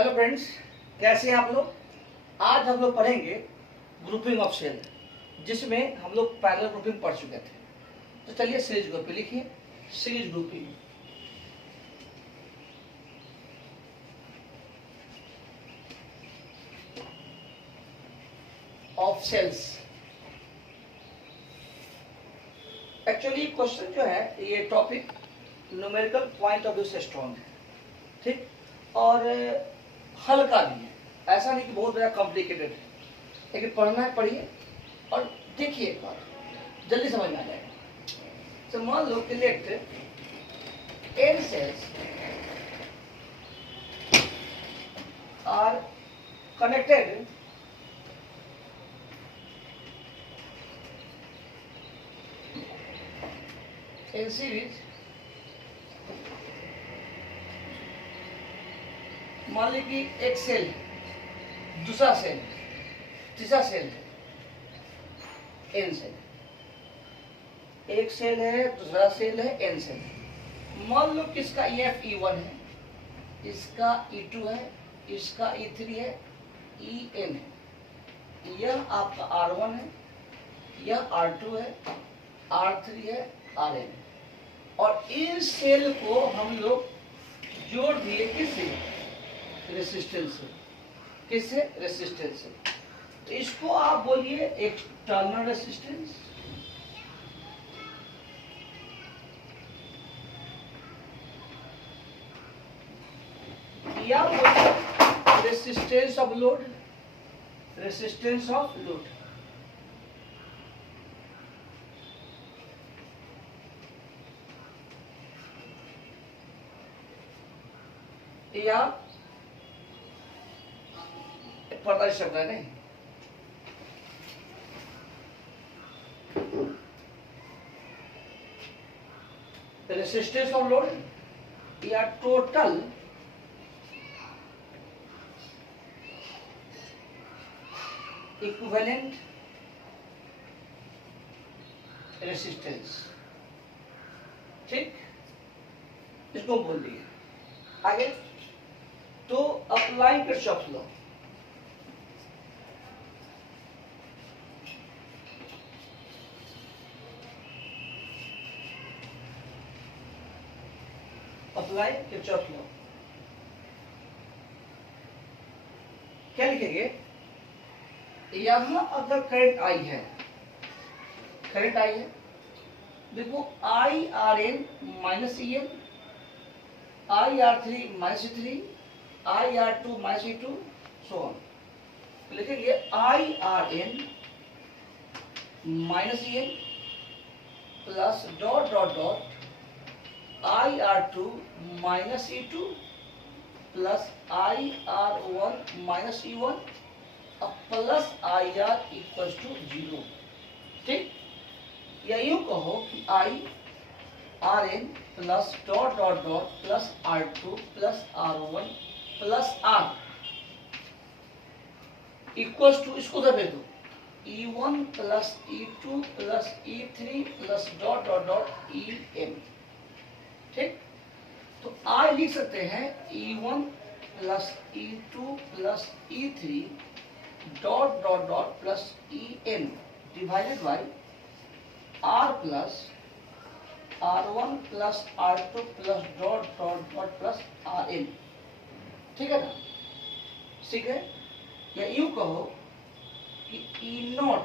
Hello friends, कैसे हैं आप लोग। आज हम लोग पढ़ेंगे ग्रुपिंग ऑफ सेल, जिसमें हम लोग पैरेलल ग्रुपिंग पढ़ चुके थे। तो चलिए सीरीज ग्रुप पे लिखिए, series grouping of cells. Actually question जो है, ये topic numerical point of view से स्ट्रॉन्ग है, ठीक, और हल्का भी है। ऐसा नहीं कि बहुत ज़्यादा कॉम्प्लिकेटेड है, लेकिन पढ़ना है, पढ़िए और देखिए, एक बार जल्दी समझ में आ जाएगा। तो मान लो कि late n cells are connected in series। मान ली कि एक सेल है, दूसरा सेल है, तीसरा सेल है, n सेल, एक सेल है, दूसरा सेल है, n सेल है। मान लो कि इसका EF E1 है, इसका E2 है, इसका E3 है, En है, यह आपका R1 है, यह R2 है, R3 है, Rn है। और इन सेल को हम लोग जोड़ दिए किससे? रेसिस्टेंस से। किससे? रेसिस्टेंस से। तो इसको आप बोलिए एक्सटर्नल रेसिस्टेंस, या बोलिए resistance of load, resistance of load. या पता शब्द है नहीं, रेसिस्टेंस ऑफ लोड या टोटल इक्विवेलेंट रेसिस्टेंस, ठीक, इसको बोल दिए। आगे तो apply Kirchhoff law. Apply Kirchhoff law क्या लिखेंगे? यहां अगर करंट आई है, करंट आई है, देखो I R N minus E N, I R three minus three, I R two minus E two, so on. लिखेंगे I R N minus E N plus dot dot dot I R two minus E two plus I R one minus E one plus I R equal to 0, ठीक। या यूं कहो कि I R N plus dot dot dot plus R two plus are one plus R equal to, इसको दबे दो, E1 plus E2 plus E3 plus dot dot dot En, ठीक। तो आई लिख सकते हैं E1 plus E2 plus E3 dot dot dot plus En divided by R plus R1 plus R2 plus dot dot dot plus Rn, ठीक है ना, ठीक है। या यूं कहो कि E not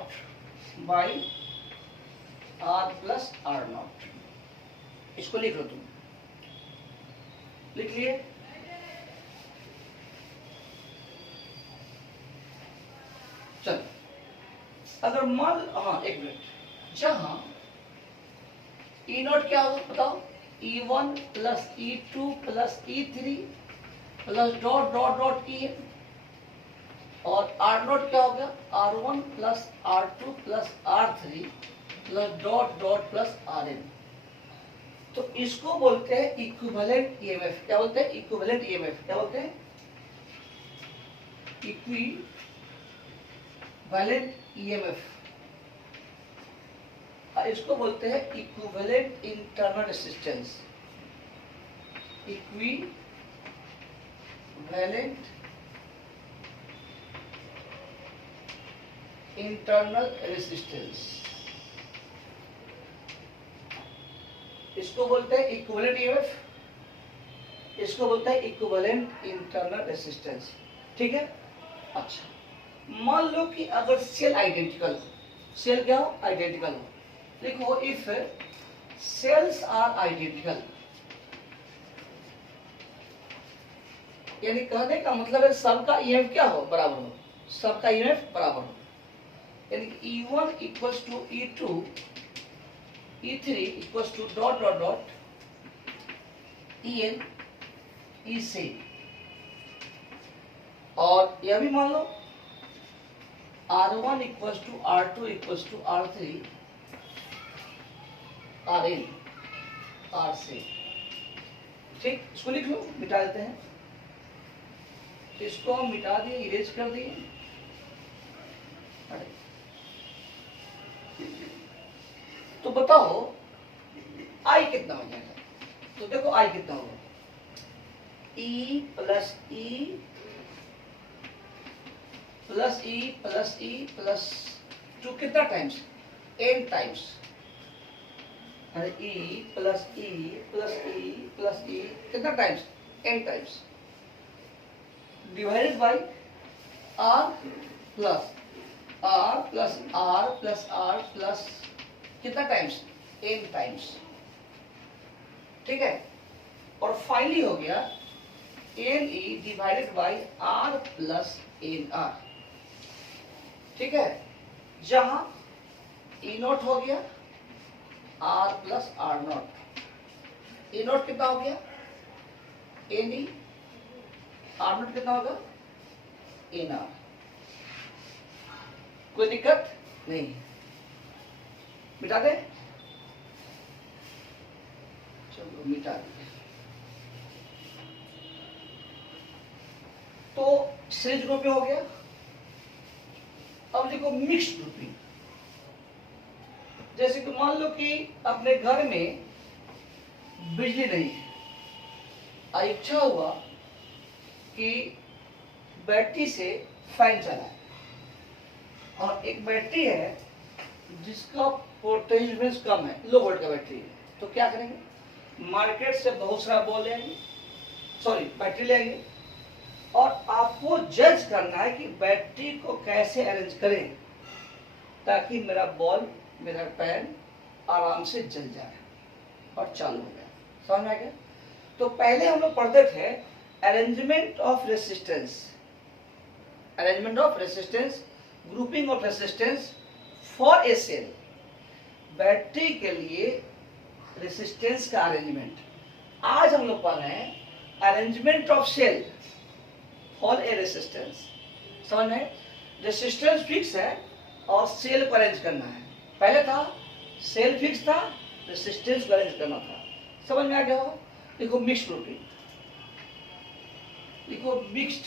by R plus R not, इसको लिख लो तुम, लिख लिए। चलो, अगर मान, हाँ एक मिनट, जहां ई नॉट क्या होगा बताओ? E1 plus E2 plus E3 plus dot dot dot E, और R नॉट क्या हो गया? R1 plus R2 plus R3 plus dot dot plus Rn। तो इसको बोलते हैं इक्विवेलेंट ईएमएफ। क्या बोलते हैं? Equivalent EMF. क्या बोलते हैं? Equivalent EMF. इसको बोलते हैं equivalent internal resistance. Equivalent internal resistance, इसको बोलते हैं इक्विवेलेंट ईएमएफ, इसको बोलते हैं इक्विवेलेंट इंटरनल रेसिस्टेंस। ठीक है। अच्छा, मान लो कि अगर सेल आइडेंटिकल हो, सेल क्या हो? आइडेंटिकल हो। देखो, इफ सेल्स आर आइडेंटिकल, यानी कहने का मतलब है सबका ईएमएफ क्या हो? बराबर हो, सबका ईएमएफ बराबर हो। यानी कि E1 equals to E2, E3 equals to dot dot dot EN EC, और यह भी मान लो R1 equals to R2 equals to R3 RN RC। ठीक, इसको लिख लो, मिटा देते हैं। इसको हम मिटा दिए, इरेज कर दिए। तो बताओ I कितना हो जाएगा? तो देखो I कितना होगा, E plus E plus E plus E plus 2 कितना टाइम्स? n times. अरे E plus E plus E plus E कितना times? n times, divided by R plus R plus R plus R plus कितना times? n times. ठीक है। और finally हो गया NE divided by R plus NR। ठीक है, जहां E नॉट हो गया R plus R not, E not कितना हो गया? NE, R नॉट कितना होगा? NR। कोई दिक्कत नहीं, मिटा दे। चलो मिटा दिया। तो सीरीज ग्रुपिंग हो गया। अब देखो मिक्स्ड ग्रुपिंग, जैसे कि मान लो कि अपने घर में बिजली नहीं है, और इच्छा हुआ कि बैटरी से फैन चलाए, और एक बैटरी है जिसका पोटेंशियल कम है, लो वोल्ट का बैटरी है, तो क्या करेंगे? मार्केट से बहुत सारा बॉल ले आएंगे, सॉरी बैटरी ले आएंगे, और आपको जज करना है कि बैटरी को कैसे अरेंज करें ताकि मेरा बॉल, मेरा फैन आराम से जल जाए और चालू हो जाए। समझ में आ गया? तो पहले हम लोग पढ़ते थे arrangement of resistance, arrangement of resistance, grouping of resistance for a cell, battery के लिए रेसिस्टेंस का अरेंजमेंट। आज हम लोग पढ़ रहे हैं arrangement of cell for a resistance. समझ में? रेसिस्टेंस फिक्स है और सेल को अरेंज करना है। पहले था सेल फिक्स था, रेसिस्टेंस को अरेंज करना था। समझ में आ गया हो? देखो मिक्स्ड ग्रुपिंग, देखो मिक्स्ड,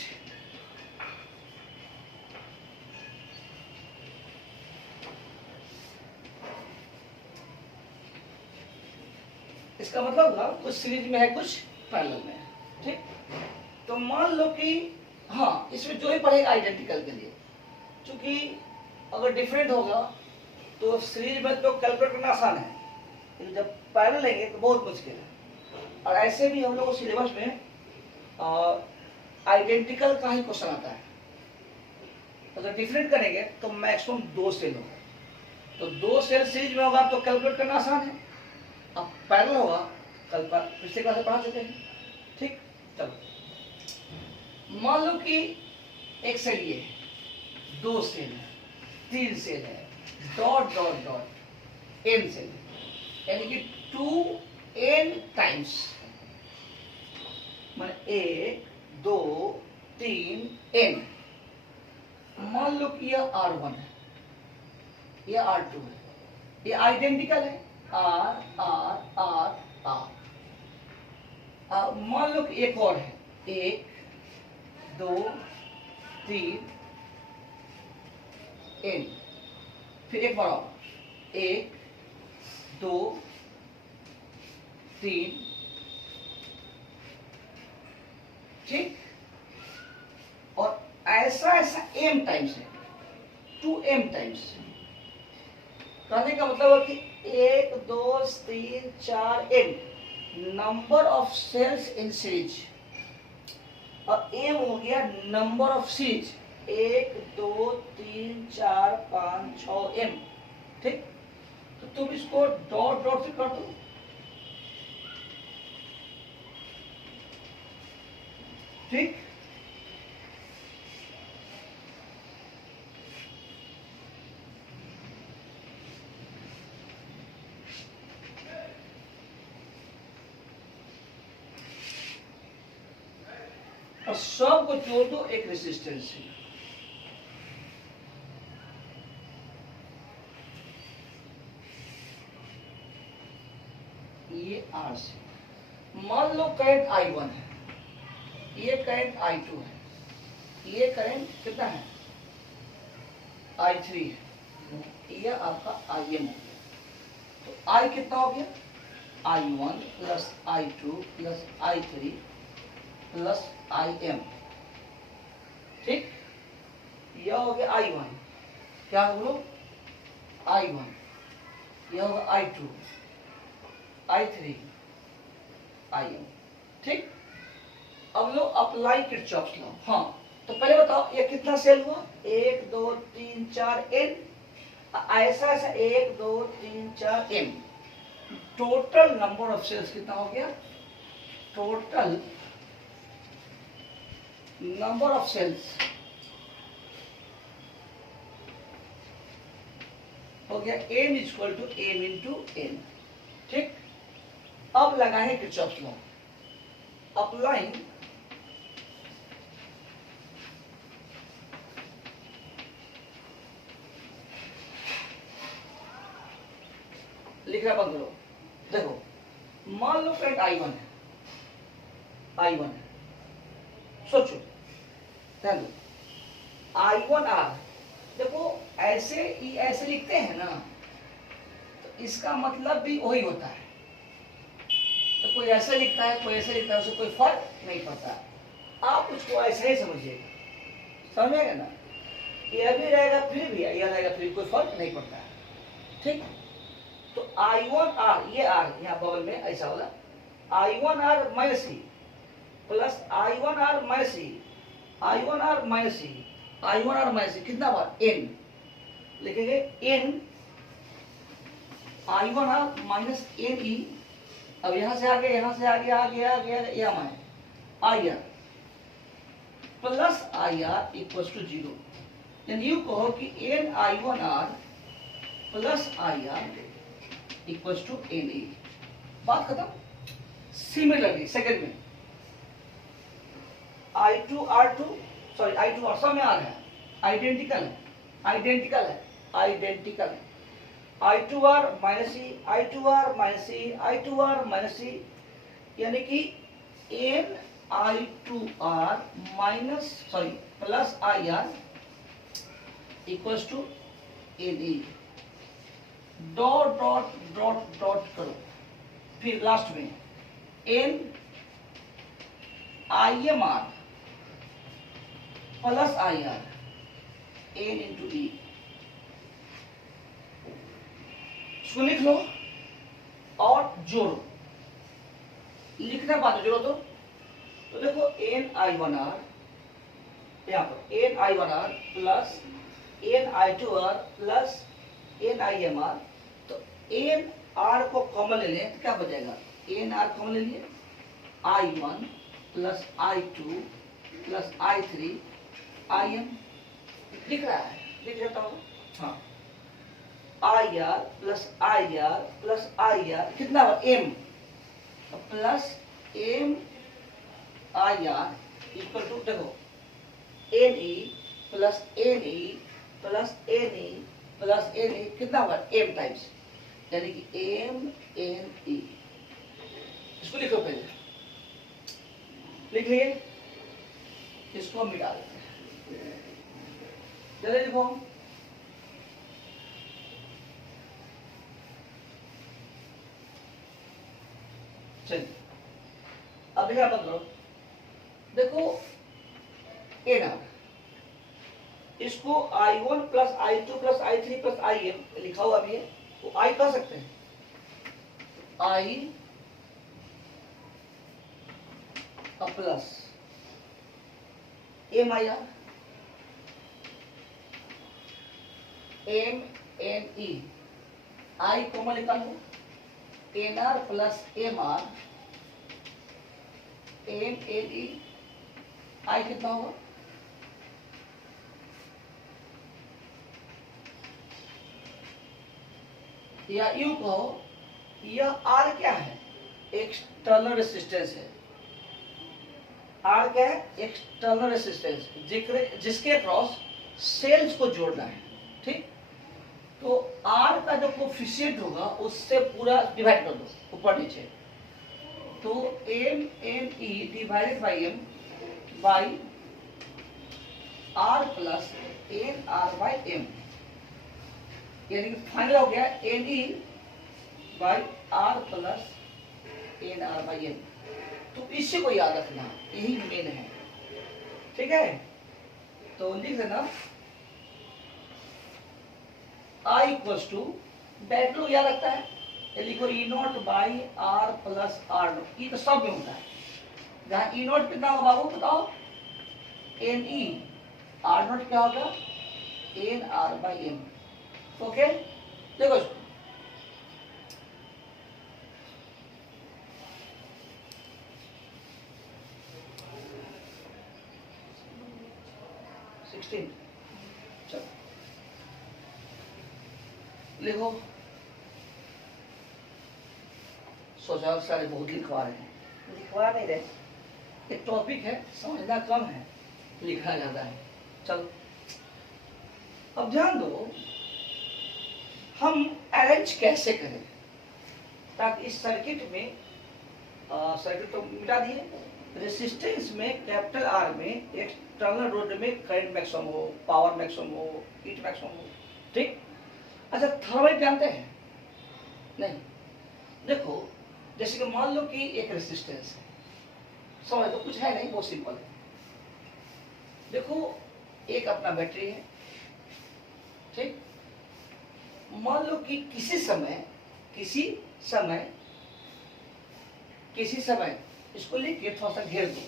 इसका मतलब था कुछ सीरीज में है, कुछ पैरेलल में है। ठीक, तो मान लो कि हाँ, इसमें जो ही पढ़ेगा आइडेंटिकल के लिए, क्योंकि अगर डिफरेंट होगा तो सीरीज में तो कैलकुलेट करना आसान है, लेकिन जब पैरेलल लेंगे तो बहुत मुश्किल है। और ऐसे भी हम लोग को सिलेबस में आइडेंटिकल का ही क्वेश्चन आता है। अगर डिफरेंट करेंगे तो मैक्सिमम 2 सेल होगा, तो 2 सेल सीरीज में होगा तो कैलकुलेट करना आसान है। अब पैरेलल होगा, कल पिछले क्लास में पढ़ा चुके हैं। ठीक, चलो मान लो कि एक सेल ये है, 2 सेल है, 3 सेल है, dot dot dot n cell है, यानी कि 2n टाइम्स, माने 1 2 3 n। मान लो कि यह R1 है, यह R2 है, ये आइडेंटिकल है, R R R R। मान लो कि एक और है, 1 2 3 n, फिर एक बार और 1 2 3। ठीक, और ऐसा ऐसा m टाइम्स है, 2m टाइम्स। कहने का मतलब है कि 1 2 3 4 m number of cells in series, और m हो गया नंबर ऑफ सीरीज, 1 2 3 4 5 6 m। ठीक, तो तुम इसको डॉट डॉट से कर दो। ठीक, और सब को जोड़ दो एक रेसिस्टेंस से। ये आर से मान लो करंट I1 है, ये करंट I2 है, ये करंट कितना है I3 है, ये आपका IM हो गया। तो I कितना हो गया, I1 plus I2 plus I3 plus IM। ठीक, यह हो गया I1, क्या बोलो I1, यह होगा I2 I3 IM। ठीक, अब लो अप्लाई किरचॉफ्स लॉ। हाँ, तो पहले बताओ ये कितना सेल हुआ, 1 2 3 4 n, ऐसा ऐसा 1 2 3 4 m। Total number of cells कितना हो गया, टोटल नंबर ऑफ सेल्स हो गया m equal to m into n। ठीक, अब लगाएंगे किरचॉफ्स लॉ। अप्लाइंग लिखना बंद करो। देखो मान लो करंट I1 है, I1 है, सोचो ध्यान दो, I1R। देखो ऐसे ही ऐसे लिखते हैं ना, तो इसका मतलब भी वही होता है। तो कोई ऐसे लिखता है, कोई ऐसे लिखता है, उससे कोई फर्क नहीं पड़ता। आप उसको ऐसे ही समझिएगा, समझ में आएगा ना, यह भी रहेगा फिर भी यह रहेगा फिर, कोई फर्क नहीं पड़ता है। ठीक, तो I1R, ये R यहाँ बगल में ऐसा वाला, I1R minus C plus I1R minus C, I1R minus C, I1R minus C, कितना बार n लिखेंगे, n I1R minus n E. अब यहां से आगे, यहां से आगे आगे आगे यह में IR plus IR equals to 0। यानी यू कहो कि n I1R plus IR equals to NA। बात खत्म। सिमिलरली सेकंड में I2R2 सॉरी I2R सब में आ रहा है, आइडेंटिकल है, आइडेंटिकल है, आइडेंटिकल है। I2R minus C, I2R minus C, I2R minus C, यानी कि n I2R minus sorry plus IR equals to NA। Dot dot dot dot करो, फिर लास्ट में n IMR plus IR n into E। इसको लिख लो और जोड़ो, लिखना बात जोड़ो। तो देखो n I1R, यहाँ पर n I1R plus n I2R plus n IMR। तो n R को कॉमन ले लें तो क्या बचेगा, n R कॉमन ले लिए, I1 plus I2 plus I3 IM। दिख रहा है, दिख जाता होगा। हाँ, IR plus IR plus IR कितना हुआ M plus M IR equal to देखो NE plus NE plus NE plus NE कितना हुआ M टाइम्स, यानी कि M NE। इसको लिखो पहले, लिख लिए, इसको मिटा देते हैं, जल्दी लिखो। चलिए अब यहां पर करो, देखो एन आर इसको I1 plus I2 plus I3 plus IM लिखा हुआ भी है, तो I कह सकते हैं, I plus MIR MNE, I common निकालो, NR plus MR MNE, I कितना होगा, या यूं कहो, यह R क्या है, एक्सटर्नल रेसिस्टेंस है। R क्या है, एक्सटर्नल रेसिस्टेंस, जिसके अक्रॉस सेल्स को जोड़ना है, ठीक। तो R का जो कोफिशिएंट होगा उससे पूरा डिवाइड कर दो ऊपर नीचे, तो MNE divided by M by R plus NR by M, यानी कि फाइनल हो गया NE by R plus NR by M। तो इसी को याद रखना, यही मेन है, ठीक है। तो लिख देना I इक्वल्स टू, डायरेक्ट लोग याद रखता है, ये लिखो E not by R plus R not, ये तो सब में होता है। जहाँ E नॉट कितना होगा बाबू बताओ, NE, R नॉट क्या होगा, NR बाई M, ओके। देखो इसको, चलो लिखो, सोचा सारे बहुत लिखवा रहे हैं, लिखवा नहीं रहे, एक टॉपिक है, समझना कम है, लिखना ज्यादा है। चलो अब ध्यान दो, हम अरेंज कैसे करें ताकि इस सर्किट में, सर्किट तो मिटा दिए, रेसिस्टेंस में कैपिटल R में एक्सटर्नल रोड में करंट मैक्सिमम हो, पावर मैक्सिमम हो, हीट मैक्सिमम हो, ठीक। अच्छा थर्मल जानते हैं, नहीं, देखो जैसे कि मान लो कि एक रेसिस्टेंस है, समझ तो कुछ है नहीं, बहुत सिंपल है। देखो एक अपना बैटरी है, ठीक, मान लो कि किसी समय इसको लेके थोड़ा सा घेर दो,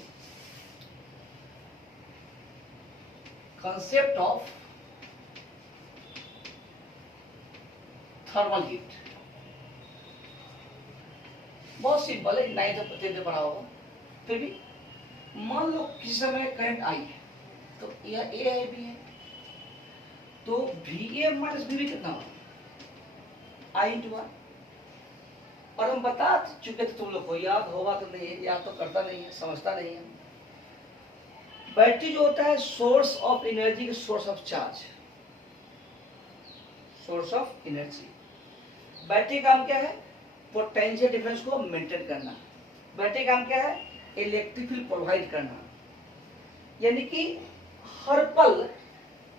कंसेप्ट ऑफ थर्मल हीट, बहुत सिंपल है, 9th में पढ़ा होगा, फिर भी मान लो किसी समय करंट आई है, तो यह ए है, बी है, तो VA माइनस VB कितना होगा, I इंटू आर। और हम बता चुके थे, तुम लोग को याद होगा तो नहीं है, याद तो करता नहीं है, समझता नहीं है। बैटरी जो होता है सोर्स ऑफ एनर्जी के source of charge, source of energy. Battery का काम क्या है, पोटेंशियल डिफरेंस को मेंटेन करना। बैटरी का काम क्या है, इलेक्ट्रिक फील्ड प्रोवाइड करना, यानी कि हर पल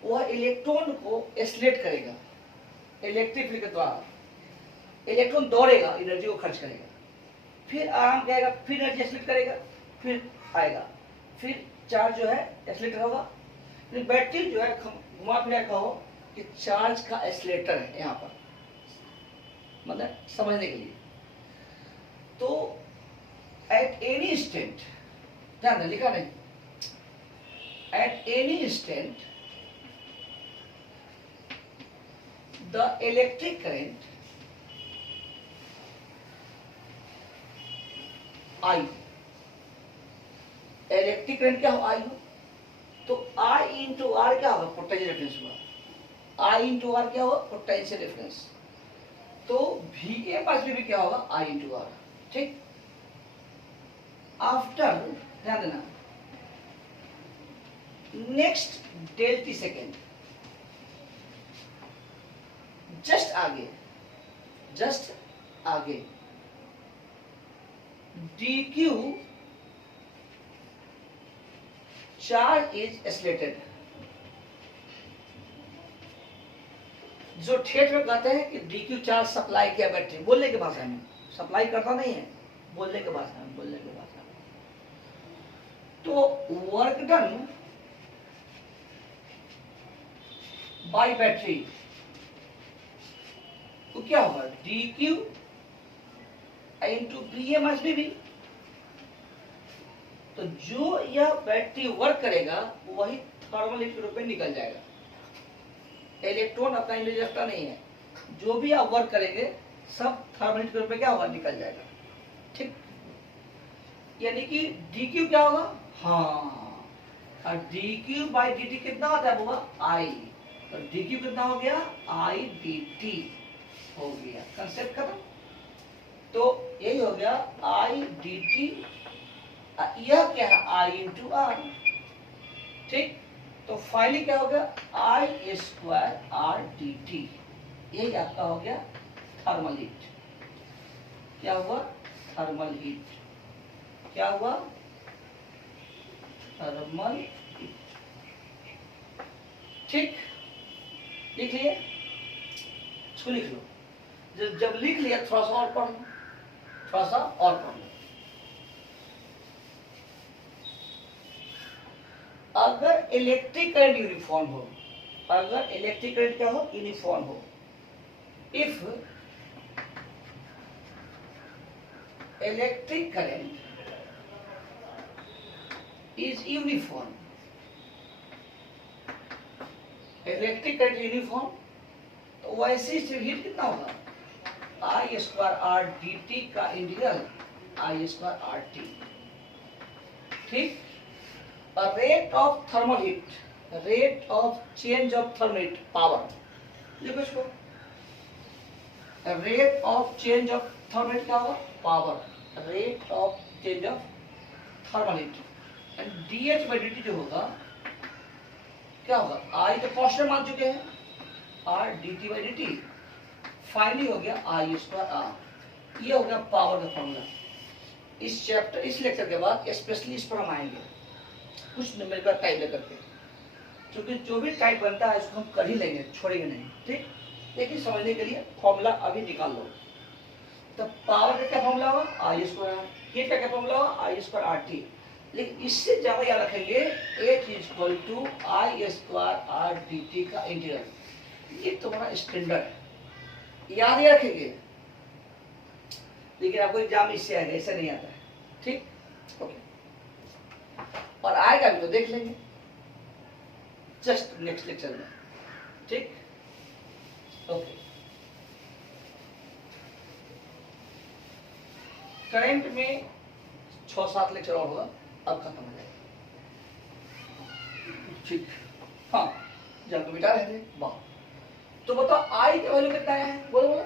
वह इलेक्ट्रॉन को एस्लेट करेगा, इलेक्ट्रिक फील्ड के द्वारा इलेक्ट्रॉन दौड़ेगा, एनर्जी को खर्च करेगा, फिर आराम करेगा, फिर एनर्जी एस्लेट करेगा, फिर आएगा, फिर चार्ज जो है एस्लेटर होगा। बैटरी जो है घुमा फिरा कहो कि चार्ज का एस्लेटर है यहाँ पर, मतलब समझने के लिए। तो एट एनी इंस्टेंट, ध्यान लिखा नहीं, at any instant the electric current I, electric current क्या हो, I हो, तो I इंटू आर क्या होगा, पोटेंशियल डिफरेंस हुआ, I इंटू आर क्या होगा, पोटेंशियल डिफरेंस, तो VA पास भी क्या होगा, I इंटू आर, ठीक। आफ्टर, ध्यान देना, नेक्स्ट डेल्टी सेकेंड, जस्ट आगे dq चार्ज इज एस्लेटेड, जो ठेठ में कहते हैं कि dq चार्ज सप्लाई किया बैटरी, बोलने की भाषा में, सप्लाई करता नहीं है, बोलने की भाषा में, बोलने की भाषा में। तो वर्क डन बाई बैटरी, तो क्या होगा डी क्यू इंटू बी ए माइनस बी बी। तो जो यह बैटरी वर्क करेगा वही थर्मल हीट के रूप में निकल जाएगा। इलेक्ट्रॉन अपना इलेक्ट्रॉन नहीं है, जो भी आप वर्क करेंगे सब थर्मल हीट के रूप में क्या होगा निकल जाएगा। ठीक, यानी कि डी क्यू क्या होगा, हाँ, और D Q by D T कितना होता है होगा आई, तो डी क्यू कितना हो गया आई डी टी हो गया, कंसेप्ट खत्म। तो यही हो गया आई डी टी, यह क्या है आई इंटू आर। ठीक, तो फाइनली क्या हो गया आई स्क्वायर आर डी टी, यही आपका हो गया थर्मल हीट। क्या हुआ थर्मल हीट, क्या हुआ थर्मल हीट। ठीक, लिख लिए, इसको लिख लो। जब लिख लिया थोड़ा सा और पढ़ लो, थोड़ा सा और पढ़ लो। अगर इलेक्ट्रिक करंट यूनिफॉर्म हो, अगर इलेक्ट्रिक करंट क्या हो यूनिफॉर्म हो, if electric current is uniform, electric current uniform, तो वैसे हीट कितना होगा आई स्क्वायर आर डी टी का इंटीग्रल आई स्क्वायर आर टी। ठीक, rate of thermal heat, rate of change of thermal heat power, लिखो इसको, rate of change of thermal heat क्या होगा power, rate of change of thermal heat. And D H by D T जो होगा क्या होगा, आई तो कॉन्स्टेंट मान चुके हैं, are D T by D T, finally हो गया आई स्क्वायर आर। ये हो गया पावर का फॉर्मूला। इस चैप्टर इस लेक्चर के बाद स्पेशली इस पर हम आएंगे कुछ न्यूमेरिकल टाइप लेकर के, क्योंकि जो भी टाइप बनता है इसको हम कर ही लेंगे, छोड़ेंगे नहीं। ठीक, लेकिन समझने के लिए फॉर्मूला अभी निकाल लो। तो पावर का क्या फॉर्मूला होगा आई स्क्वायर आर, हीट का क्या फॉर्मूला होगा आई स्क्वायर आर टी। लेकिन इससे ज्यादा याद रखेंगे H is equal to I square R D T का इंटीग्रल। ये तुम्हारा स्टैंडर्ड है, याद ही रखेंगे, लेकिन आपको एग्जाम इससे आएगा, ऐसा नहीं आता है। ठीक, ओके, और आएगा भी तो देख लेंगे जस्ट नेक्स्ट लेक्चर में। ठीक, ओके, करंट में 6-7 लेक्चर और होगा, अब खत्म हो जाएगा। ठीक, हाँ, जब तो बेटा रहते वाह, तो बताओ आई का वैल्यू कितना है, बोलो बोलो,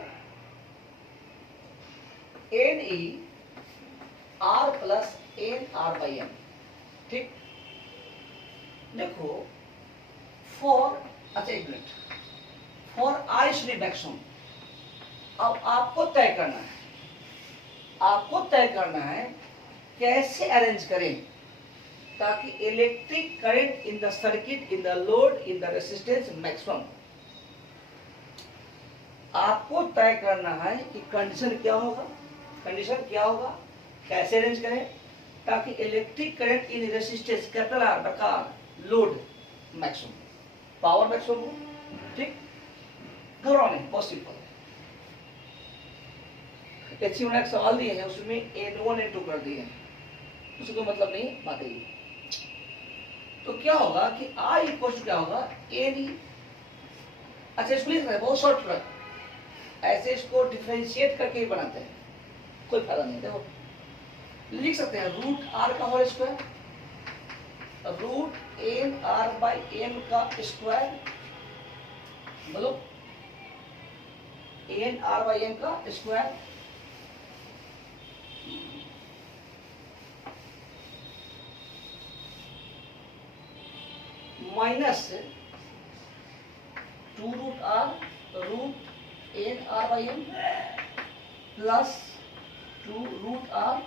N E R plus N R by M. ठीक, देखो फॉर, अच्छा एक minute, for I should be maximum. अब आपको तय करना है, आपको तय करना है कैसे अरेंज करें ताकि electric current in the circuit, in the load, in the resistance maximum. आपको तय करना है कि कंडीशन क्या होगा, कंडीशन क्या होगा, कैसे अरेंज करें ताकि electric current in resistance capital R Bakar load maximum, power maximum हो। ठीक, घबराओ नहीं, बहुत सिंपल है। एक सवाल दिए हैं, उसमें N1 N2 कर दिए हैं, उसको मतलब नहीं बात है। तो क्या होगा कि I इक्वल क्या होगा एन। अच्छा इसको लिख रहे हैं बहुत शॉर्ट कट, ऐसे इसको डिफरेंशिएट करके ही बनाते हैं, कोई फायदा नहीं। देखो लिख सकते हैं रूट आर का whole square, root N R by M का स्क्वायर, बोलो एन आर बाई एम का square minus 2 root R root N R by M plus 2 root R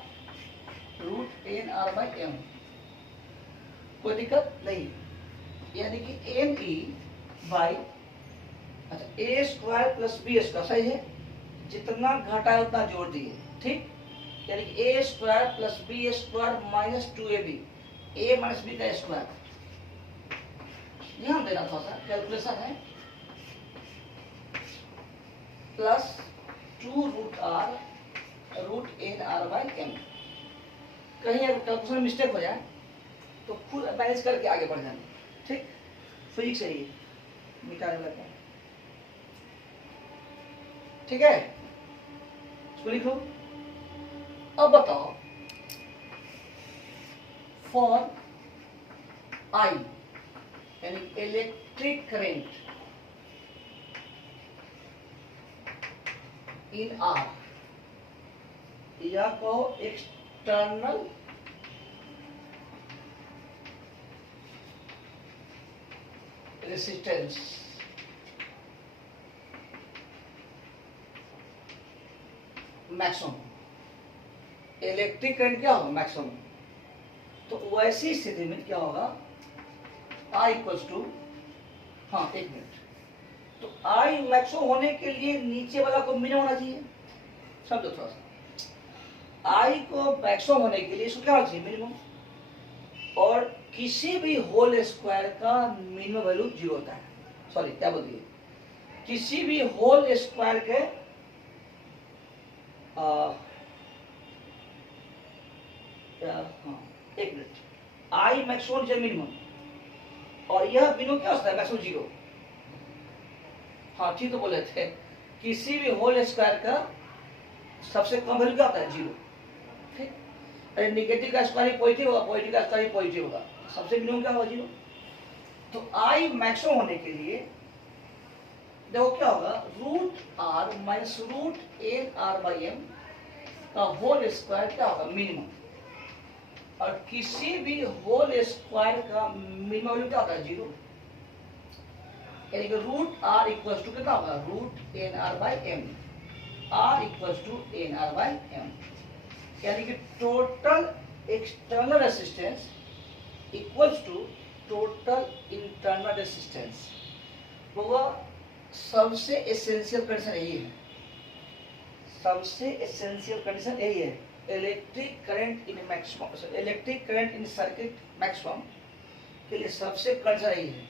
root N R by M. कोई दिक्कत नहीं, यानी कि N E by, अच्छा A square plus B square, सही है, जितना घटा है उतना जोड़ दिए। ठीक, यानी कि A square plus B square minus 2ab, A minus B का स्क्वायर। ध्यान देना थोड़ा सा, कैलकुलेशन है, plus 2 root R root N R by M. कहीं अगर कैलकुलेशन में मिस्टेक हो जाए तो खुद मैनेज करके आगे बढ़ जाना, ठीक। फिजिक्स है ये, मिटाने वाला क्या, ठीक है। इसको लिखो। अब बताओ फॉर आई यानी इलेक्ट्रिक करंट इन आर, या कहो external resistance, maximum electric current क्या होगा, मैक्सिमम। तो वैसी स्थिति में क्या होगा, I इक्वल्स टू, हाँ एक मिनट, तो I मैक्सिमम होने के लिए नीचे वाला को मिनिमम होना चाहिए, समझो थोड़ा सा। I को मैक्सिमम होने के लिए इसको क्या होना चाहिए, मिनिमम। और किसी भी होल स्क्वायर का मिनिमम वैल्यू 0 होता है, सॉरी क्या बोल दिए, किसी भी होल स्क्वायर के एक मिनट, आई मैक्सिमम जो मिनिमम, और यह मिनिमम क्या होता है, मैक्सिमम 0। हाँ ठीक तो बोले थे, किसी भी होल स्क्वायर का सबसे कम वैल्यू क्या होता है, 0, ठीक। अरे निगेटिव का स्क्वायर ही पॉजिटिव होगा, पॉजिटिव का स्क्वायर ही पॉजिटिव होगा, सबसे मिनिमम क्या होगा, 0। तो आई मैक्सिमम होने के लिए देखो क्या होगा, root R minus root N R by M का होल स्क्वायर क्या होगा, मिनिमम। और किसी भी होल स्क्वायर का मिनिमम वैल्यू क्या होता है, 0। यानी कि रूट आर इक्वल्स टू कितना होगा, root N R by M, R equals to N R by M. यानी कि total external resistance equals to total internal resistance. वो सबसे एसेंशियल कंडीशन यही है, सबसे एसेंशियल कंडीशन यही है, electric current in maximum, electric current in circuit maximum के लिए सबसे कंडीशन यही है।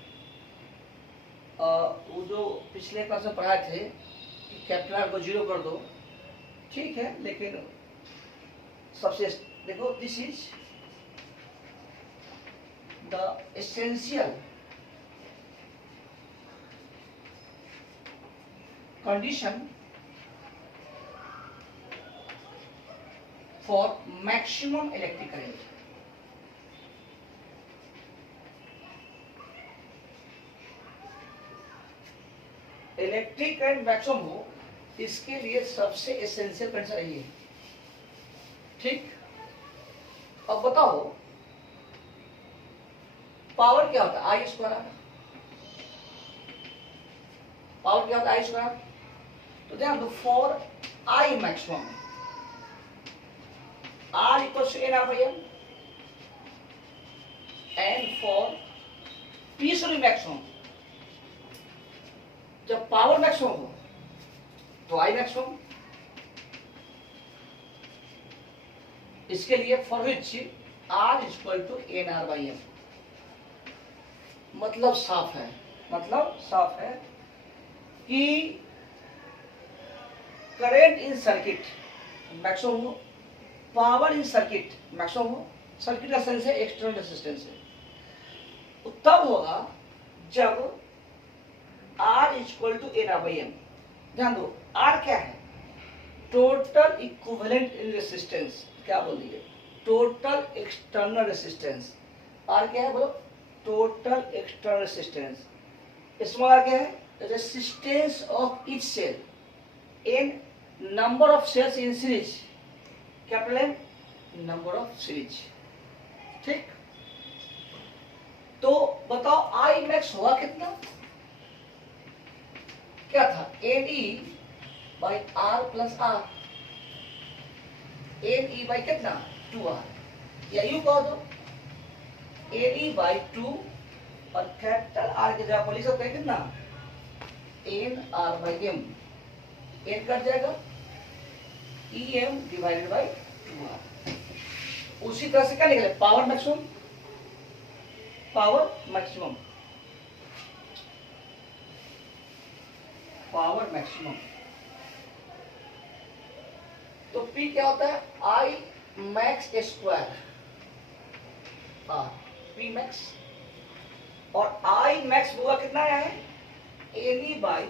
वो जो पिछले क्लास में पढ़ाए थे कि कैपिटल आर को 0 कर दो, ठीक है, लेकिन सबसे देखो, this is the essential condition for maximum electric current। Electric current maximum हो, इसके लिए सबसे एसेंशियल कंडीशन यही है, ठीक। अब बताओ पावर क्या होता है, आई स्क्वायर। पावर क्या होता है, आई स्क्वायर। तो ध्यान दो, for I maximum R equals to N R by M, and for P sorry maximum, जब पावर मैक्सिमम हो तो आई मैक्सिमम। इसके लिए for which R equal to N R by M. मतलब साफ है, मतलब साफ है कि करंट इन सर्किट मैक्सिमम हो, पावर इन सर्किट मैक्सिमम हो, सर्किट का सेंस है एक्सटर्नल रेजिस्टेंस है, तब होगा जब R equal to N R by M. ध्यान दो, R क्या है, टोटल इक्विवेलेंट इन रेसिस्टेंस, क्या बोल दिए, टोटल एक्सटर्नल रेसिस्टेंस। R क्या है बोलो, total external resistance. Small r क्या है, resistance of each cell in number of cells in series, capital N number of series, ठीक। तो बताओ आई मैक्स हुआ कितना, क्या था, N E by R plus R, N E by कितना 2r, या यू कह दो एन ई बाई 2 और कैपिटल आर की जगह पर लिख सकते हैं कितना, N R by M, N cut जाएगा, E M divided by 2r। उसी तरह से क्या निकले, power maximum, power maximum, power maximum तो P क्या होता है? I max square R, P max, और I max होगा कितना आया है? Ne बाई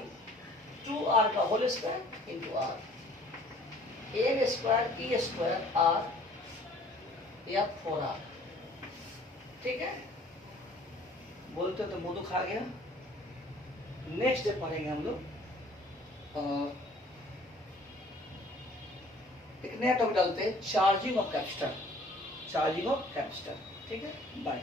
2R का whole square into R, N square E square R या 4R। ठीक है, बोलते तो मुंह दुखा गया। नेक्स्ट डे पढ़ेंगे हम लोग एक नया टॉपिक डालते हैं, charging of capacitor. Charging of capacitor. ठीक है, बाय।